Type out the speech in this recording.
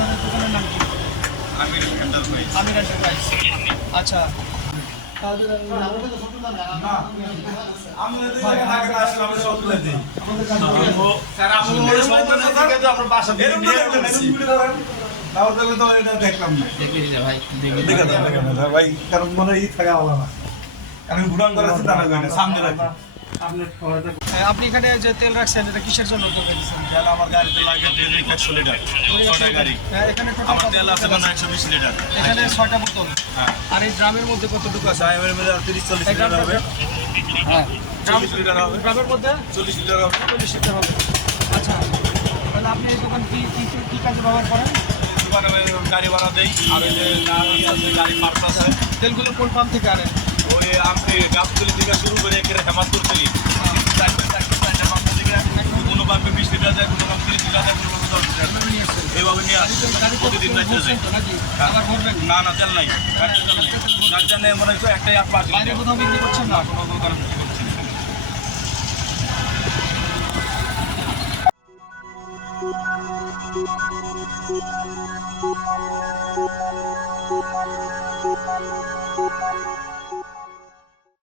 আপনাদের দোকানের নাম কি? আমির এন্টারপ্রাইজ। আমির এন্টারপ্রাইজ। আচ্ছা, দেখলাম না ভাই, কারণ মনে ই থাকা ভালো না, আমি ঘুরান করেছি তারা সামনে রাখি। আপনি এখানে যে তেল রাখছেন এটা কিসের জন্য তেল রেখেছেন? তেল আমার গাড়িতে লাগে 150 লিটার, 6টা গাড়ি। এখানে আমার তেল আছে মানে 120 লিটার। এখানে 6টা বোতল। হ্যাঁ, আর এই ড্রামের মধ্যে কতটুকু আছে? ড্রাইভারের মধ্যে 30-40 লিটার হবে। হ্যাঁ, 40 লিটার হবে। ড্রামের মধ্যে 40 লিটার হবে। 40 লিটার হবে। আচ্ছা, তাহলে আপনি এই দোকান কি কাজে ব্যবহার করেন? দোকানে গাড়ি ভাড়া দেই, আর এই যে গাড়ি পার্টস আছে। তেলগুলো কোন পাম্প থেকে আনেন? ওই আমি গাবতলি থেকে শুরু করে একেবারে হেমাদপুর থেকে কোনো পাম্পে 20 লিটার যায়, কোনো পাম্পে 30 লিটার যায়, কোনো পাম্পে 10 লিটার যায়। এইভাবে নিয়ে আসি প্রতিদিন রাখতে যাই। আবার ভরবেন? না না, তেল নাই, গাড়িতে তেল নাই। গাড়িতে নেই মনে হচ্ছে একটাই 5 বাইরে লিটার। কোথাও বিক্রি করছেন না? কোনো দোকানে বিক্রি করছি না। Thank you.